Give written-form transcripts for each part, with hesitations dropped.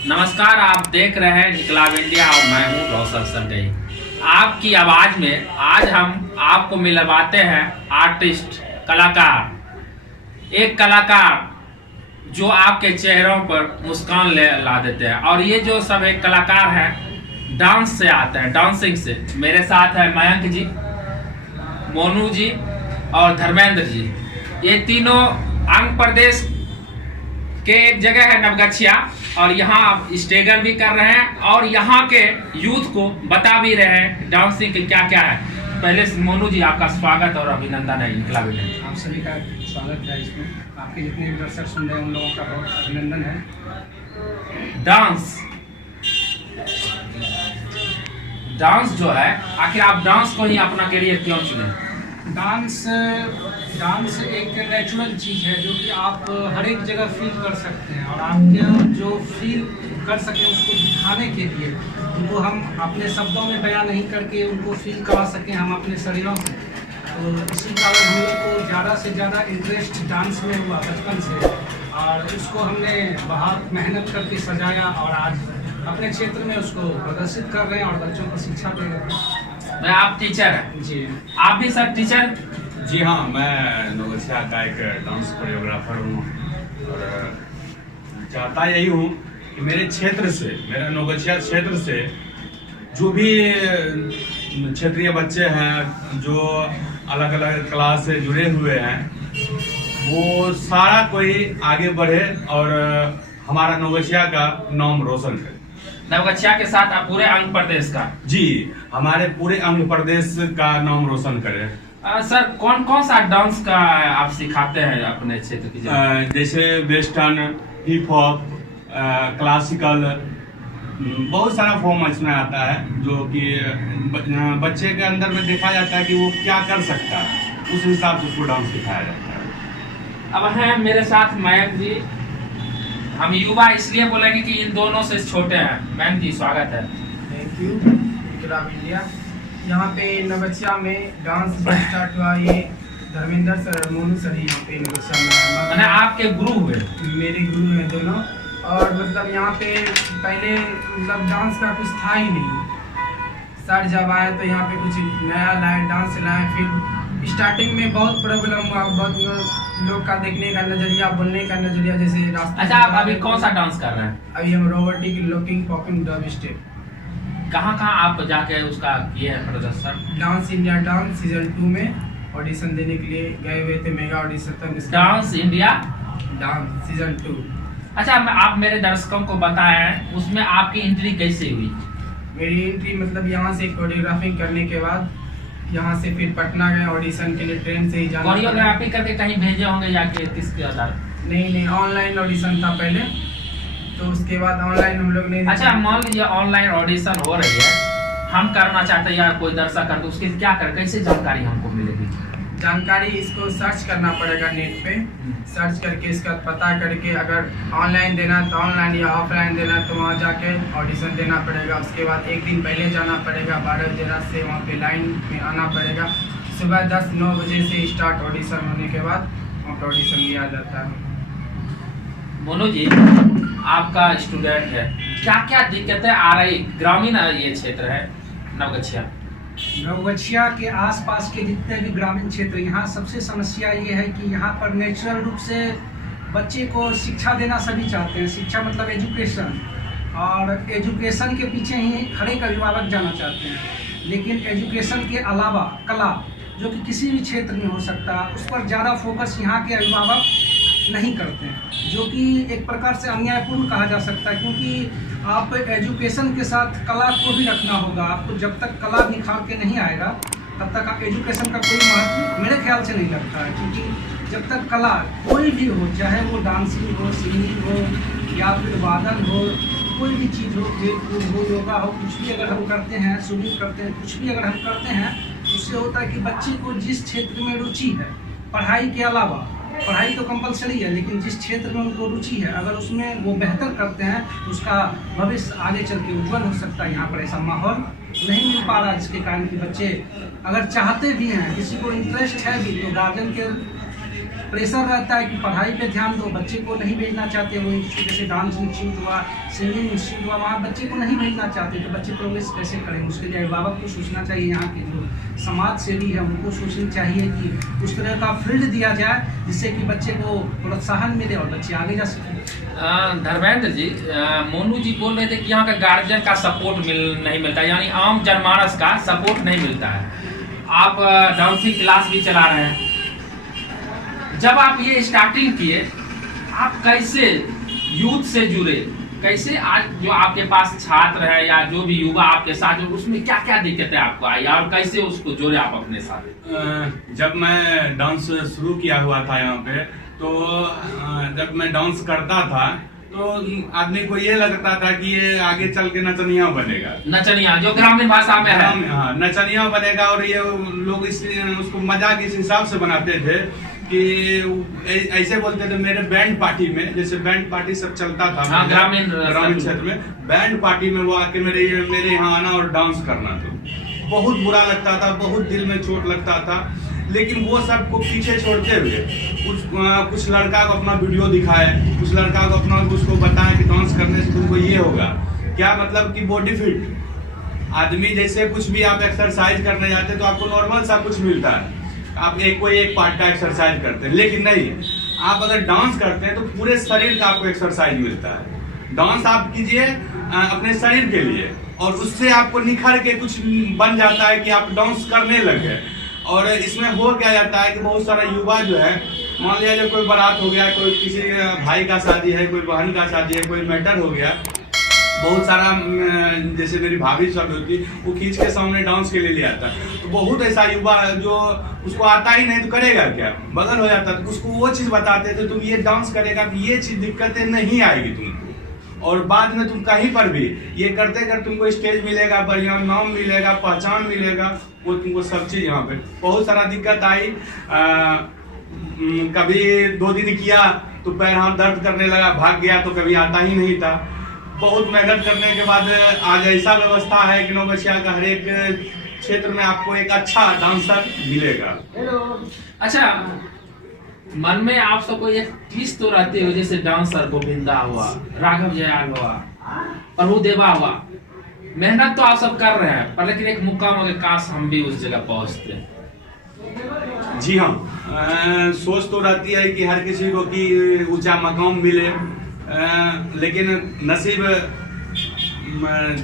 नमस्कार, आप देख रहे हैं इनकलाब इंडिया और मैं हूं रोशन संजय। आपकी आवाज में आज हम आपको मिलवाते हैं आर्टिस्ट, कलाकार, एक कलाकार जो आपके चेहरों पर मुस्कान ला देते हैं। और ये जो सब एक कलाकार हैं डांस से आते हैं, डांसिंग से। मेरे साथ है मयंक जी, मोनू जी और धर्मेंद्र जी। ये तीनों आंध्र प्रदेश के एक जगह है नवगछिया, और यहाँ स्टेगर भी कर रहे हैं और यहाँ के यूथ को बता भी रहे हैं डांसिंग के क्या क्या है। पहले मोनू जी, आपका स्वागत और अभिनंदन है इनकलाब इंडिया। आप सभी का स्वागत है इसमें। आपके जितने भी दर्शक सुन रहे हैं उन लोगों का बहुत अभिनंदन है। डांस जो है, आखिर आप डांस को ही अपना करियर क्यों चुने? डांस एक नेचुरल चीज़ है जो कि आप हर एक जगह फील कर सकते हैं, और आपके जो फील कर सकें उसको दिखाने के लिए उनको हम अपने शब्दों में बयां नहीं करके उनको फील करा सकें हम अपने शरीरों से। तो इसी कारण हम लोग को ज़्यादा से ज़्यादा इंटरेस्ट डांस में हुआ बचपन से, और उसको हमने बहुत मेहनत करके सजाया और आज अपने क्षेत्र में उसको प्रदर्शित कर रहे हैं और बच्चों को शिक्षा दे रहे हैं। मैं आप टीचर हैं जी, आप भी सर टीचर? जी हाँ, मैं नवगछिया का एक डांस कोरियोग्राफर हूँ और चाहता यही हूँ कि मेरे क्षेत्र से, मेरा नवगछिया क्षेत्र से जो भी क्षेत्रीय बच्चे हैं जो अलग अलग क्लास से जुड़े हुए हैं, वो सारा कोई आगे बढ़े और हमारा नवगछिया का नाम रोशन करे। नवगछिया के साथ आप पूरे आंध्र प्रदेश का? जी, हमारे पूरे आंध्र प्रदेश का नाम रोशन करे। सर, कौन कौन सा डांस का आप सिखाते हैं अपने क्षेत्र की जगह? जैसे वेस्टर्न, हिप हॉप, क्लासिकल, बहुत सारा फॉर्म इसमें आता है जो कि बच्चे के अंदर में देखा जाता है कि वो क्या कर सकता है, उस हिसाब से उसको डांस सिखाया जाता है। अब हैं मेरे साथ मयंक जी। हम युवा इसलिए बोलेंगे कि इन दोनों से छोटे हैं। मयंक जी, स्वागत है। थैंक यू इनकलाब इंडिया। यहाँ पे नवगछिया में डांस जब स्टार्ट हुआ, ये धर्मेंद्र सर, मोनू सर ही यहाँ पे नवगछिया में मैंने आपके गुरु हुए? मेरे गुरु हैं दोनों। और मतलब यहाँ पे पहले मतलब डांस का कुछ था ही नहीं। सर जब आए तो यहाँ पे कुछ नया लाए, डांस लाए। फिर स्टार्टिंग में बहुत प्रॉब्लम हुआ, बहुत लोग का देखने का नजरिया, बोलने का नजरिया, जैसे रास्ता। अच्छा, आप अभी कौन सा डांस कर रहे हैं? अभी हम robotic, locking, popping, dub step. कहाँ आप जाके उसका किए हैं प्रदर्शन? डांस इंडिया डांस सीजन 2 में ऑडिशन देने के लिए गए हुए थे, मेगा ऑडिशन तक। Dance India dance season 2। अच्छा, आप मेरे दर्शकों को बताएं उसमें आपकी एंट्री कैसे हुई? मेरी एंट्री मतलब यहाँ से कोरियोग्राफी करने के बाद यहाँ से फिर पटना गए ऑडिशन के लिए, ट्रेन से ही जाना। कोरियोग्राफी करके कहीं भेजे होंगे जाके, किसके आधार? नहीं, ऑनलाइन ऑडिशन था पहले, तो उसके बाद ऑनलाइन हम लोग नहीं। अच्छा, मान लीजिए ऑनलाइन ऑडिशन हो रही है, हम करना चाहते हैं या कोई दर्शक कर, तो उसके लिए क्या कर, कैसे जानकारी हमको मिलेगी? जानकारी इसको सर्च करना पड़ेगा नेट पे। सर्च करके इसका पता करके अगर ऑनलाइन देना है तो ऑनलाइन, या ऑफलाइन देना है तो वहाँ जाके ऑडिशन देना पड़ेगा। उसके बाद एक दिन पहले जाना पड़ेगा, 12 बजे रात से वहाँ पे लाइन में आना पड़ेगा। सुबह 10-9 बजे से स्टार्ट ऑडिशन होने के बाद वहाँ पर ऑडिशन लिया जाता है। मोनू जी, आपका स्टूडेंट है, क्या क्या दिक्कतें आ रही? ग्रामीण ये क्षेत्र है नवगछिया। नवगछिया के आसपास के जितने भी ग्रामीण क्षेत्र, यहाँ सबसे समस्या ये है कि यहाँ पर नेचुरल रूप से बच्चे को शिक्षा देना सभी चाहते हैं। शिक्षा मतलब एजुकेशन, और एजुकेशन के पीछे ही हर एक अभिभावक जाना चाहते हैं। लेकिन एजुकेशन के अलावा कला, जो कि किसी भी क्षेत्र में हो सकता है, उस पर ज़्यादा फोकस यहाँ के अभिभावक नहीं करते हैं, जो कि एक प्रकार से अन्यायपूर्ण कहा जा सकता है। क्योंकि आप एजुकेशन के साथ कला को भी रखना होगा। आपको जब तक कला निखार के नहीं आएगा तब तक आप एजुकेशन का कोई महत्व मेरे ख्याल से नहीं लगता है। क्योंकि जब तक कला कोई भी हो, चाहे वो डांसिंग हो, सिंगिंग हो, या फिर वादन हो, कोई भी चीज़ हो, खेल कूद हो, योगा हो, कुछ भी अगर हम करते हैं, स्विमिंग करते हैं, कुछ भी अगर हम करते हैं, उससे होता है कि बच्चे को जिस क्षेत्र में रुचि है, पढ़ाई के अलावा, पढ़ाई तो कंपलसरी है, लेकिन जिस क्षेत्र में उनको रुचि है अगर उसमें वो बेहतर करते हैं तो उसका भविष्य आगे चल के उज्जवल हो सकता है। यहाँ पर ऐसा माहौल नहीं मिल पा रहा, जिसके कारण कि बच्चे अगर चाहते भी हैं, किसी को इंटरेस्ट है भी, तो गार्जियन के प्रेशर रहता है कि पढ़ाई पे ध्यान दो, बच्चे को नहीं भेजना चाहते। वो इंस्टीट्यूट जैसे डांस इंस्टीट्यूट हुआ, सिंगिंग इंस्टीट्यूट हुआ, वहाँ बच्चे को नहीं भेजना चाहते, तो बच्चे प्रोग्रेस कैसे करें? उसके लिए अभिभावक को सोचना चाहिए, यहाँ के जो समाज सेवी है उनको सोचनी चाहिए कि उस तरह का फील्ड दिया जाए जिससे कि बच्चे को प्रोत्साहन मिले और बच्चे आगे जा सकें। धर्मेंद्र जी, मोनू जी बोल रहे थे कि यहाँ का गार्जियन का सपोर्ट नहीं मिलता, यानी आम जनमानस का सपोर्ट नहीं मिलता है। आप डांसिंग क्लास भी चला रहे हैं, जब आप ये स्टार्टिंग किए आप कैसे यूथ से जुड़े, कैसे आज जो आपके पास छात्र है या जो भी युवा आपके साथ, उसमें क्या क्या दिक्कतें आपको आई और कैसे उसको जोड़े आप अपने साथ? जब मैं डांस शुरू किया हुआ था यहाँ पे, तो जब मैं डांस करता था तो आदमी को ये लगता था कि ये आगे चल के नचनिया बनेगा, नचनिया जो ग्रामीण भाषा में है, हाँ नचनिया बनेगा। और ये लोग उसको मजाक इस हिसाब से बनाते थे कि ऐसे बोलते थे मेरे बैंड पार्टी में, जैसे बैंड पार्टी सब चलता था हाँ, ग्रामीण क्षेत्र में, बैंड पार्टी में वो आके मेरे यहाँ आना और डांस करना, तो बहुत बुरा लगता था, बहुत दिल में चोट लगता था। लेकिन वो सबको पीछे छोड़ते हुए कुछ लड़का को अपना वीडियो दिखाए, कुछ लड़का को अपना उसको बताएं कि डांस करने से तुमको ये होगा, क्या मतलब कि बॉडी फिट आदमी, जैसे कुछ भी आप एक्सरसाइज करने जाते हैं तो आपको नॉर्मल सा कुछ मिलता है, आप कोई एक पार्ट का एक्सरसाइज करते हैं, लेकिन नहीं, आप अगर डांस करते हैं तो पूरे शरीर का आपको एक्सरसाइज मिलता है। डांस आप कीजिए अपने शरीर के लिए और उससे आपको निखर के कुछ बन जाता है कि आप डांस करने लगे। और इसमें हो क्या जाता है कि बहुत सारा युवा जो है, मान लिया जो कोई बारात हो गया, कोई किसी भाई का शादी है, कोई बहन का शादी है, कोई मैटर हो गया, बहुत सारा जैसे मेरी भाभी सब होती, वो खींच के सामने डांस के लिए ले आता है। तो बहुत ऐसा युवा जो उसको आता ही नहीं तो करेगा क्या, बगल हो जाता, तो उसको वो चीज़ बताते थे तुम ये डांस करेगा कि ये चीज़ दिक्कतें नहीं आएगी तुमको, और बाद में तुम कहीं पर भी ये करते कर तुमको स्टेज मिलेगा, बढ़िया नाम मिलेगा, पहचान मिलेगा, वो तुमको सब चीज़। यहाँ पे बहुत सारा दिक्कत आई, कभी 2 दिन किया तो पैर हाथ दर्द करने लगा, भाग गया तो कभी आता ही नहीं था। बहुत मेहनत करने के बाद आज ऐसा व्यवस्था है कि नौगछिया का हर एक क्षेत्र में आपको एक अच्छा डांसर मिलेगा। अच्छा, मन में आप सबको एक चीज तो रहती हो, जैसे डांसर गोविंदा हुआ, राघव जयाल हुआ, प्रभुदेवा हुआ, मेहनत तो आप सब कर रहे हैं, पर लेकिन एक मुकाम हो गया, काश हम भी उस जगह पहुंचते। जी हाँ, सोच तो रहती है कि हर किसी को कि ऊंचा मकाम मिले, लेकिन नसीब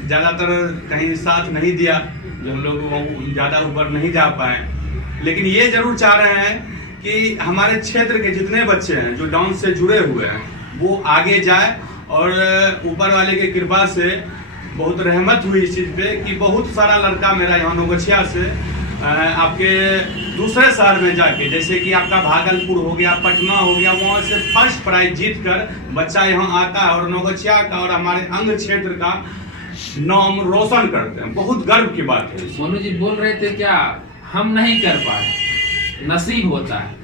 ज़्यादातर कहीं साथ नहीं दिया, जो हम लोग ज़्यादा ऊपर नहीं जा पाए। लेकिन ये जरूर चाह रहे हैं कि हमारे क्षेत्र के जितने बच्चे हैं जो डांस से जुड़े हुए हैं वो आगे जाए, और ऊपर वाले की कृपा से बहुत रहमत हुई इस चीज़ पे कि बहुत सारा लड़का मेरा यहाँ नौगछिया से आपके दूसरे शहर में जाके, जैसे कि आपका भागलपुर हो गया, पटना हो गया, वहाँ से फर्स्ट प्राइज जीत कर बच्चा यहाँ आता है और नौगछिया का और हमारे अंग क्षेत्र का नाम रोशन करते हैं। बहुत गर्व की बात है। मोनू जी बोल रहे थे क्या हम नहीं कर पाए, नसीब होता है।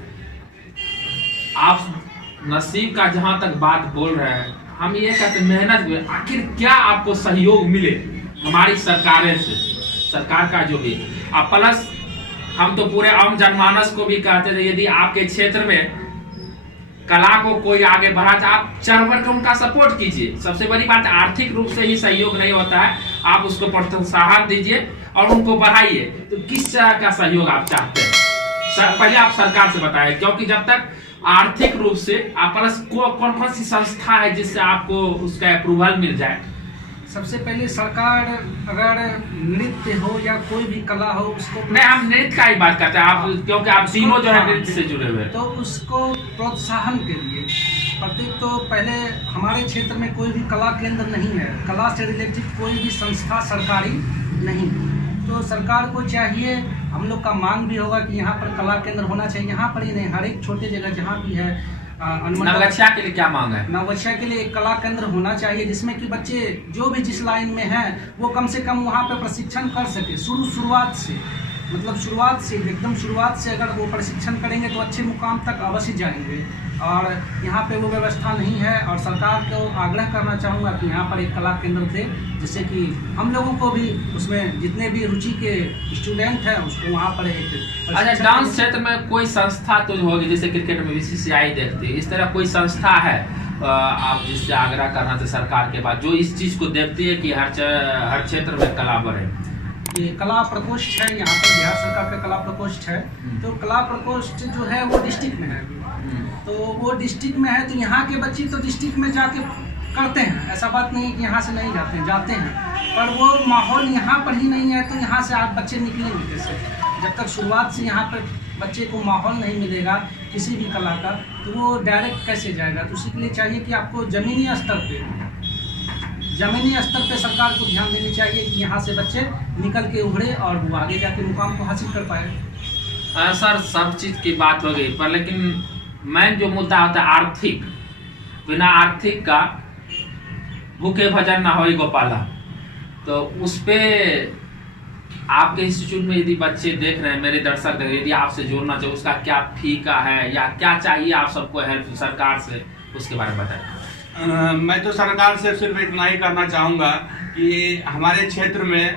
आप नसीब का जहां तक बात बोल रहे हैं, हम ये कहते मेहनत भी, आखिर क्या आपको सहयोग मिले हमारी सरकारें से, सरकार का जो भी आप, प्लस हम तो पूरे आम जनमानस को भी कहते थे यदि आपके क्षेत्र में कला को कोई आगे बढ़ा तो आप चढ़ बढ़ कर उनका सपोर्ट कीजिए। सबसे बड़ी बात, आर्थिक रूप से ही सहयोग नहीं होता है, आप उसको प्रोत्साहन दीजिए और उनको बढ़ाइए। तो किस तरह का सहयोग आप चाहते हैं पहले आप सरकार से बताएं, क्योंकि जब तक आर्थिक रूप से आप कौन कौन सी संस्था है जिससे आपको उसका अप्रूवल मिल जाए? सबसे पहले सरकार अगर नृत्य हो या कोई भी कला हो उसको, नहीं हम नृत्य का ही बात करते हैं, आप क्योंकि आप तीनों जो है नृत्य से जुड़े हुए हैं, तो उसको प्रोत्साहन के लिए प्रत्येक, तो पहले हमारे क्षेत्र में कोई भी कला केंद्र नहीं है, कला से रिलेटेड कोई भी संस्था सरकारी नहीं, तो सरकार को चाहिए, हम लोग का मांग भी होगा कि यहाँ पर कला केंद्र होना चाहिए। यहाँ पर ही नहीं, हर एक छोटे जगह जहाँ भी है, नवगछिया के लिए क्या मांग है? नवगछिया के लिए एक कला केंद्र होना चाहिए जिसमें कि बच्चे जो भी जिस लाइन में हैं वो कम से कम वहाँ पे प्रशिक्षण कर सके शुरुआत से, मतलब शुरुआत से एकदम शुरुआत से अगर वो प्रशिक्षण करेंगे तो अच्छे मुकाम तक अवश्य जाएंगे। और यहाँ पे वो व्यवस्था नहीं है, और सरकार को आग्रह करना चाहूँगा कि यहाँ पर एक कला केंद्र दे, जिससे कि हम लोगों को भी उसमें जितने भी रुचि के स्टूडेंट हैं उसको वहाँ पर एक अच्छा, डांस क्षेत्र में कोई संस्था तो होगी, जैसे क्रिकेट में BCCI देखती है, इस तरह कोई संस्था है आप जिससे आग्रह करना चाहिए सरकार के पास, जो इस चीज़ को देखती है कि हर क्षेत्र में कला बढ़े? ये कला प्रकोष्ठ है, यहाँ पर बिहार सरकार का कला प्रकोष्ठ है। तो कला प्रकोष्ठ जो है वो डिस्ट्रिक्ट में है, तो वो डिस्ट्रिक्ट में है, तो यहाँ के बच्चे तो डिस्ट्रिक्ट में जाके करते हैं, ऐसा बात नहीं है कि यहाँ से नहीं जाते हैं, जाते हैं, पर वो माहौल यहाँ पर ही नहीं है। तो यहाँ से आप बच्चे निकलेंगे कैसे? जब तक शुरुआत से यहाँ पर बच्चे को माहौल नहीं मिलेगा किसी भी कला का, तो वो डायरेक्ट कैसे जाएगा? तो उसी के लिए चाहिए कि आपको ज़मीनी स्तर पे सरकार को ध्यान देनी चाहिए कि यहाँ से बच्चे निकल के उभरे और वो आगे जाके मुकाम को हासिल कर पाए। सर, सब चीज़ की बात हो गई, पर लेकिन मेन जो मुद्दा होता है आर्थिक, बिना आर्थिक का भूखे भजन ना होई गोपाला। तो उस पे आपके इंस्टीट्यूट में यदि बच्चे देख रहे हैं, मेरे दर्शक यदि आपसे जोड़ना चाहिए, उसका क्या फी का है या क्या चाहिए आप सबको हेल्प सरकार से, उसके बारे में बताएं। मैं तो सरकार से सिर्फ इतना ही कहना चाहूँगा कि हमारे क्षेत्र में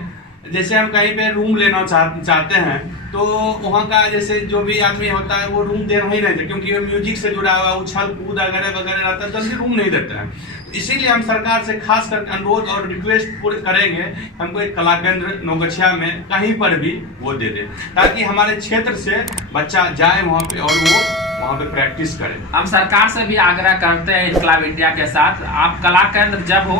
जैसे हम कहीं पे रूम लेना चाहते हैं, तो वहाँ का जैसे जो भी आदमी होता है वो रूम देना ही नहीं देता, क्योंकि वो म्यूजिक से जुड़ा हुआ उछल कूद वगैरह वगैरह रहता है, तो जल्दी रूम नहीं देते हैं। इसीलिए हम सरकार से खास कर अनुरोध और रिक्वेस्ट पूरे करेंगे, हमको एक कला केंद्र नौगछिया में कहीं पर भी वो दे दे, ताकि हमारे क्षेत्र से बच्चा जाए वहाँ पे और वो वहाँ पे प्रैक्टिस करें। हम सरकार से भी आग्रह करते हैं इनकलाब इंडिया के साथ, आप कला केंद्र जब हो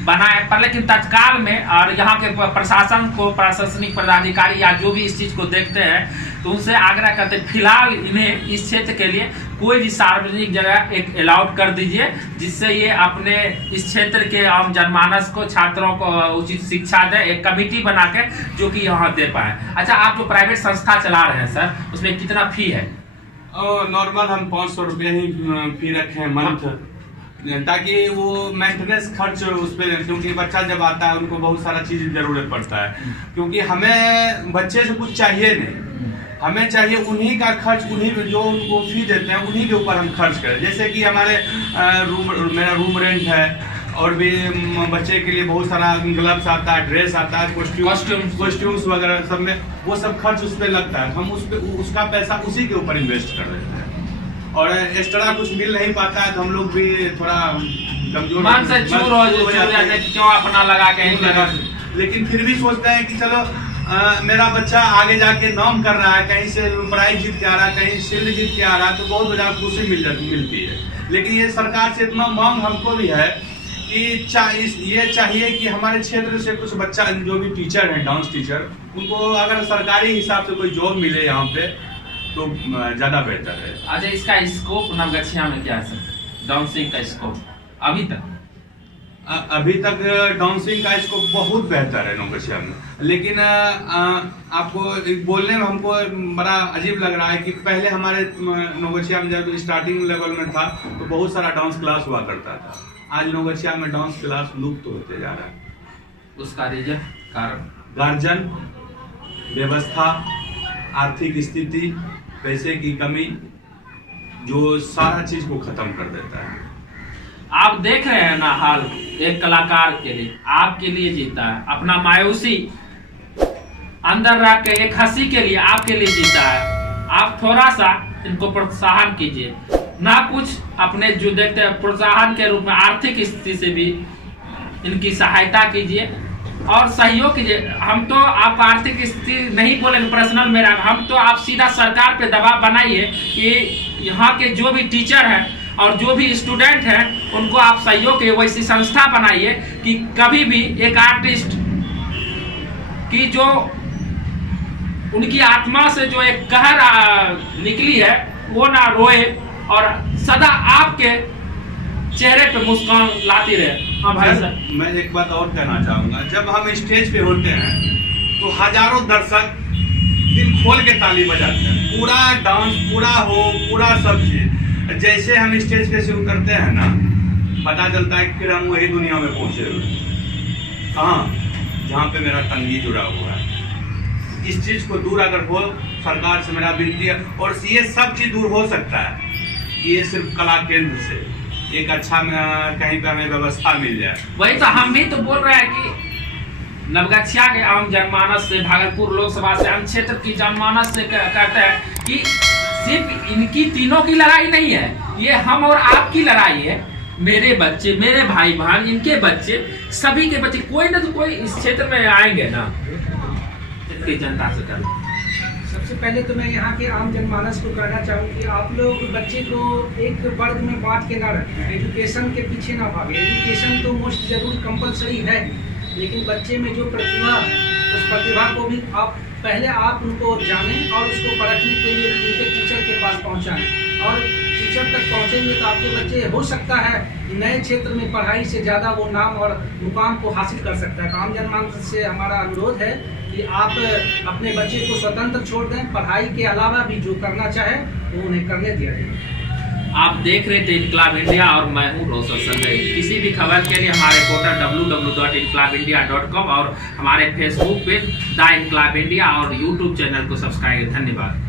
बनाए, पर लेकिन तत्काल में, और यहाँ के प्रशासन को, प्रशासनिक पदाधिकारी या जो भी इस चीज़ को देखते हैं, तो उनसे आग्रह करते हैं फिलहाल इन्हें इस क्षेत्र के लिए कोई भी सार्वजनिक जगह एक अलाउड कर दीजिए, जिससे ये अपने इस क्षेत्र के आम जनमानस को, छात्रों को उचित शिक्षा दे, एक कमेटी बना के जो कि यहाँ दे पाए। अच्छा, आप जो प्राइवेट संस्था चला रहे हैं सर, उसमें कितना फी है? नॉर्मल हम 500 रुपये ही फी रखे हैं मंथ, ताकि वो मेंटेनेंस खर्च उस पर, क्योंकि बच्चा जब आता है उनको बहुत सारा चीज़ जरूरत पड़ता है, क्योंकि हमें बच्चे से कुछ चाहिए नहीं, हमें चाहिए उन्हीं का खर्च, उन्हीं जो उनको फी देते हैं उन्हीं के ऊपर हम खर्च करें। जैसे कि हमारे मेरा रूम रेंट है, और भी बच्चे के लिए बहुत सारा ग्लव्स आता है, ड्रेस आता है, कॉस्ट्यूम्स वगैरह सब में वो सब खर्च उस पर लगता है, हम उसका पैसा उसी के ऊपर इन्वेस्ट कर देते हैं, और एक्स्ट्रा कुछ मिल नहीं पाता है तो हम लोग भी थोड़ा कमजोर मन से चूर हो जाते हैं, क्यों अपना लगा के लगा। लेकिन फिर भी सोचते हैं कि चलो मेरा बच्चा आगे जाके नाम कर रहा है, कहीं से प्राइज जीत के आ रहा है, कहीं शील्ड जीत के आ रहा है, तो बहुत ज़्यादा खुशी मिलती है। लेकिन ये सरकार से इतना मांग हमको भी है कि ये चाहिए कि हमारे क्षेत्र से कुछ बच्चा, जो भी टीचर हैं, डांस टीचर, उनको अगर सरकारी हिसाब से कोई जॉब मिले यहाँ पे तो ज़्यादा बेहतर है। अच्छा, इसका स्कोप नवगछिया में क्या है सर, डांसिंग का स्कोप अभी तक डांसिंग का स्कोप बहुत बेहतर है नवगछिया में, लेकिन आपको बोलने में हमको बड़ा अजीब लग रहा है कि पहले हमारे नवगछिया में जब स्टार्टिंग लेवल में था तो बहुत सारा डांस क्लास हुआ करता था, आज नवगछिया में डांस क्लास लुप्त होते जा रहा है। उसका रीजन कारण गार्जियन, व्यवस्था, आर्थिक स्थिति, पैसे की कमी, जो सारा चीज को खत्म कर देता है। आप देख रहे हैं ना हाल, एक कलाकार के लिए, आपके लिए जीता है, अपना मायूसी अंदर रख के एक हंसी के लिए आपके लिए जीता है। आप थोड़ा सा इनको प्रोत्साहन कीजिए, ना कुछ अपने जो देखते हैं प्रोत्साहन के रूप में आर्थिक स्थिति से भी इनकी सहायता कीजिए और सहयोग कीजिए। हम तो आपका आर्थिक स्थिति नहीं बोले पर्सनल मेरा, हम तो आप सीधा सरकार पे दबाव बनाइए कि यहाँ के जो भी टीचर हैं और जो भी स्टूडेंट हैं उनको आप सहयोग के वैसी संस्था बनाइए कि कभी भी एक आर्टिस्ट की जो उनकी आत्मा से जो एक कहर निकली है वो ना रोए और सदा आपके चेहरे पे मुस्कान लाती रहे। हाँ भाई सर, मैं एक बात और कहना चाहूँगा, जब हम स्टेज पे होते हैं तो हजारों दर्शक दिल खोल के ताली बजाते हैं, पूरा डांस पूरा हो, पूरा सब चीज। जैसे हम स्टेज पे शुरू करते हैं ना, पता चलता है कि फिर हम वही दुनिया में पहुंचे हुए, कहाँ, जहाँ पे मेरा तंगी जुड़ा हुआ है। इस चीज़ को दूर अगर हो, सरकार से मेरा विनती है। और ये सब चीज़ दूर हो सकता है, ये सिर्फ कला केंद्र से एक अच्छा कहीं पर हमें व्यवस्था मिल जाए। वही तो हम भी तो बोल रहे हैं कि नवगछिया के आम जनमानस से, भागलपुर लोकसभा से, अन्य क्षेत्र की जनमानस से कहते हैं कि सिर्फ इनकी तीनों की लड़ाई नहीं है, ये हम और आपकी लड़ाई है। मेरे बच्चे, मेरे भाई बहन, इनके बच्चे, सभी के बच्चे, कोई ना तो कोई इस क्षेत्र में आएंगे ना। इतनी जनता से कर सबसे पहले तो मैं यहाँ के आम जनमानस को कहना चाहूँ कि आप लोग बच्चे को एक वर्ग में बांट के ना रखें, एजुकेशन के पीछे ना भागें। एजुकेशन तो मोस्ट जरूर कंपलसरी है, लेकिन बच्चे में जो प्रतिभा है उस प्रतिभा को भी पहले आप उनको जानें और उसको परखने के लिए उनके टीचर के पास पहुँचाएँ। और टीचर तक पहुँचेंगे तो आपके बच्चे हो सकता है कि नए क्षेत्र में पढ़ाई से ज़्यादा वो नाम और मुकाम को हासिल कर सकता है। तो आम जनमानस से हमारा अनुरोध है कि आप अपने बच्चे को स्वतंत्र छोड़ दें, पढ़ाई के अलावा भी जो करना चाहे वो उन्हें करने दिया जाए। आप देख रहे थे इनकलाब इंडिया और मैं हूँ रोशन संजय। किसी भी खबर के लिए हमारे पोर्टल www.inqilabindia.com और हमारे फेसबुक पेज द इनकलाब इंडिया और यूट्यूब चैनल को सब्सक्राइब। धन्यवाद।